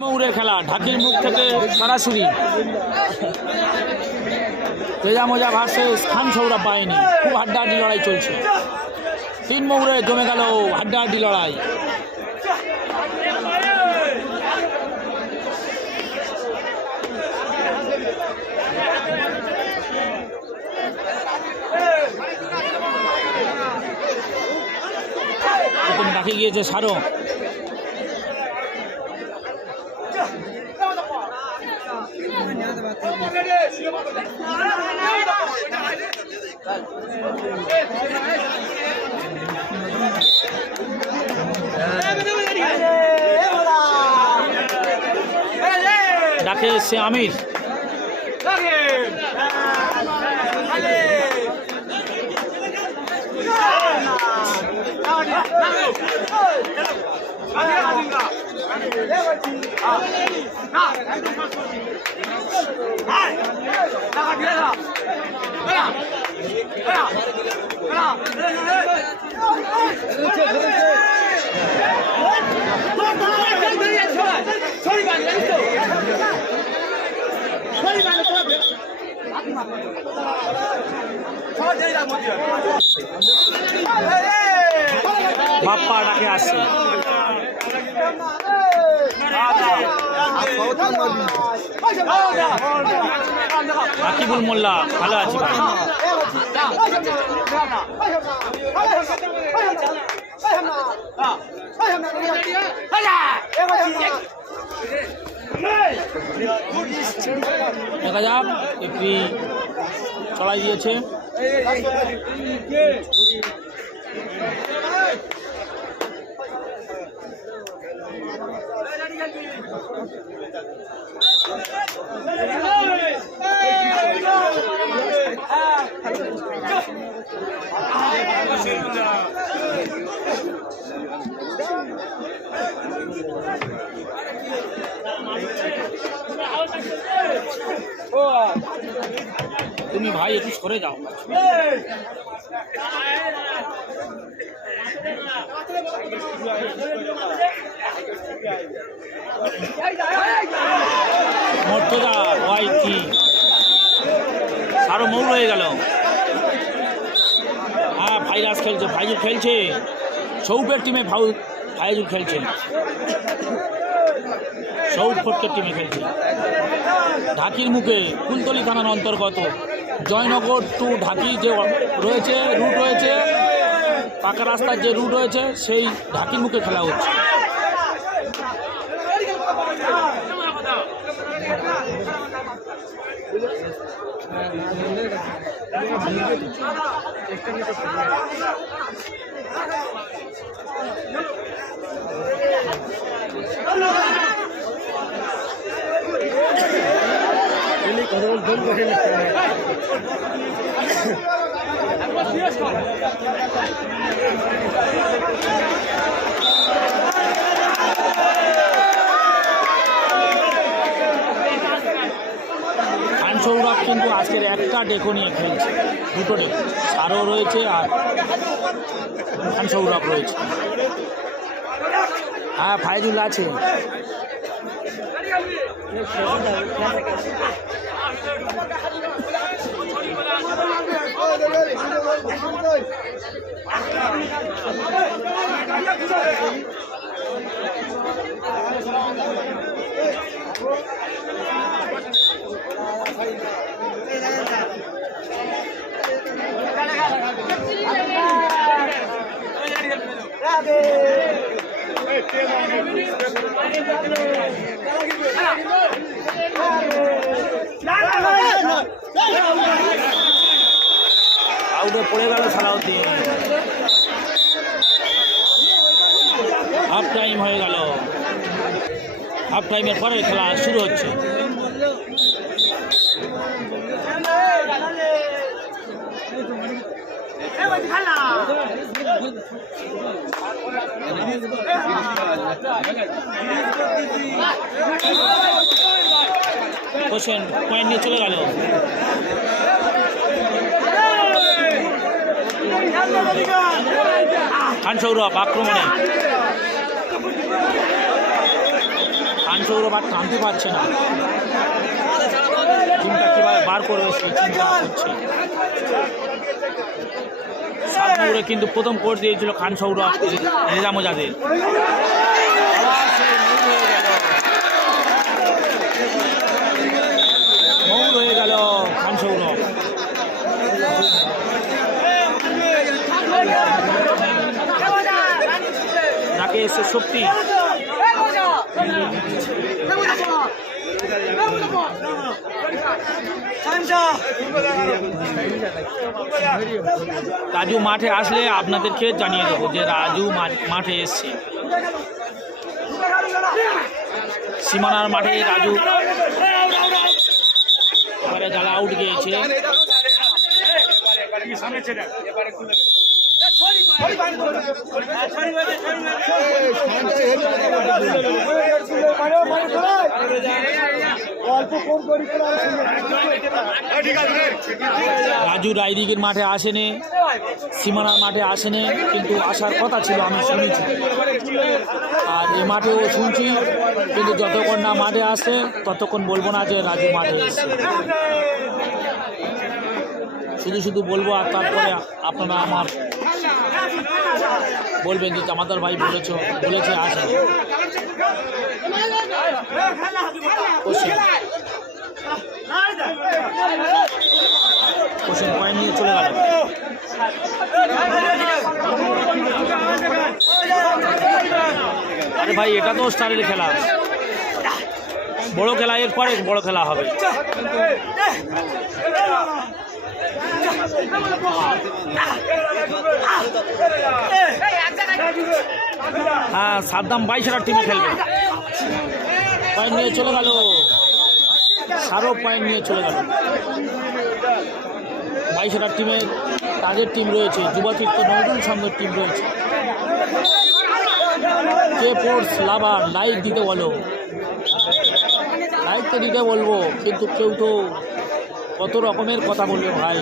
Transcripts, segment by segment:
মৌরে খেলা ঢাকির মুখ থেকে সরাসরি তেজা মোজা ভার্সেস খান সৌরভ বাহিনী। খুব হাড্ডাহাড্ডি লড়াই চলছে। 3 মৌরে জমে গেল হাড্ডাহাড্ডি লড়াই। ডাকে গিয়েছে সারো। ডাকে এসছে আমির। বাপ্পা ডাকে আসছে। আকিবুল মোল্লা ভালো আছি ভাই। দেখা যাক একটি চড়াই দিয়েছে। তুমি ভাই একটু সরে যাও। মর্তজা ওয়াইটি আরো মৌল হয়ে গেল। হ্যাঁ ভাইরাস খেলছে, ফাইজুল খেলছে। সৌপের টিমে ফাইজুল খেলছে। সৌপ ফোর্টের টিমে খেলছে। ঢাকির মুখে কুলতলি থানার অন্তর্গত জয়নগর টু ঢাকি যে রয়েছে রুট রয়েছে, পাকা রাস্তার যে রুট রয়েছে, সেই ঢাকির মুখে খেলা হচ্ছে। খান সৌরভ কিন্তু আজকের একটা ডেকো নিয়ে খেলছে, দুটো ডেকো। সারও রয়েছে আর খান সৌরভ রয়েছে। হ্যাঁ ফাইজুল আছে। আউটে পড়ে গেল সালাউদ্দিন। হাফ টাইম হয়ে গেল। হাফ টাইমের পরে খেলা শুরু হচ্ছে। হোসেন পয়েন্ট নিয়ে চলে গেল। খান সৌরভ আক্রমণে, খান সৌরভ আর টানতে পারছে না, টিমটা কীভাবে বার করবে সেই চিন্তা করছে। সাত নম্বরে কিন্তু প্রথম কোর্স দিয়েছিল খান সৌরভ রেজা মোজাদের। মৌর হয়ে গেল খান সৌরভ। নাকে এসে শক্তি, রাজু মাঠে আসলে আপনাদেরকে জানিয়ে দেবো যে রাজু মাঠে এসছে। সীমানার মাঠে রাজু এবারে জ্বালা আউট গিয়েছে। রাজু রায়দিঘির মাঠে আসেনি, সীমানার মাঠে আসেনি, কিন্তু আসার কথা ছিল আমি শুনেছি, আর এই মাঠেও শুনছি, কিন্তু যতক্ষণ না মাঠে আসে ততক্ষণ বলবো না যে রাজু মাঠে এসছে। শুধু শুধু বলবো আর তারপরে আপনারা আমার বলবেন যে জামাতার ভাই বলেছে আসে। কোশ্চেন পয়েন্ট নিয়ে চলে গেল। আরে ভাই এটা তো স্টারের খেলা, বড় খেলা, এরপরে বড় খেলা হবে। হ্যাঁ, সাদ্দাম 22 টিমে খেলবে। পয়েন্ট নিয়ে চলে গেল, সারও পয়েন্ট নিয়ে চলে গেল। 22 টিমে তাদের টিম রয়েছে, যুবতীর্থ নজরুল সংঘের টিম রয়েছে। কে ফোর্স লাভার লাইক দিতে বলো, লাইক তো দিতে বলবো, কিন্তু কেউ তো কত রকমের কথা বলবে ভাই।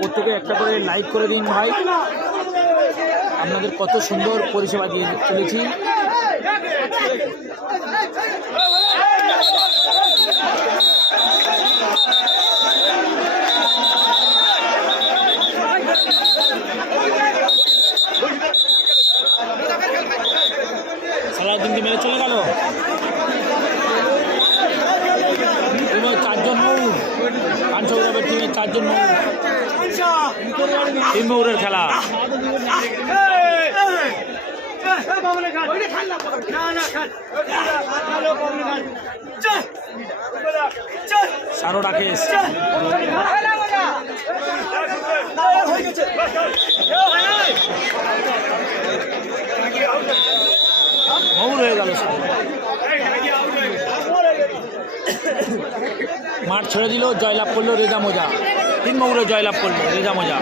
প্রত্যেকে একটা করে লাইক করে দিন ভাই, আপনাদের কত সুন্দর পরিষেবা দিয়ে চলেছি। সালাউদ্দিনকে মেরে চলে গেল। চারজন মৌর, খান সৌরভের টিমে 4 জন মৌর, 3 মৌরের খেলা। সারো রাকেশ, মৌর হয়ে গেল। মাঠ ছেড়ে দিল, জয়লাভ করলো রেজা মোজা। 3 মৌরে জয়লাভ করলো রেজা মোজা।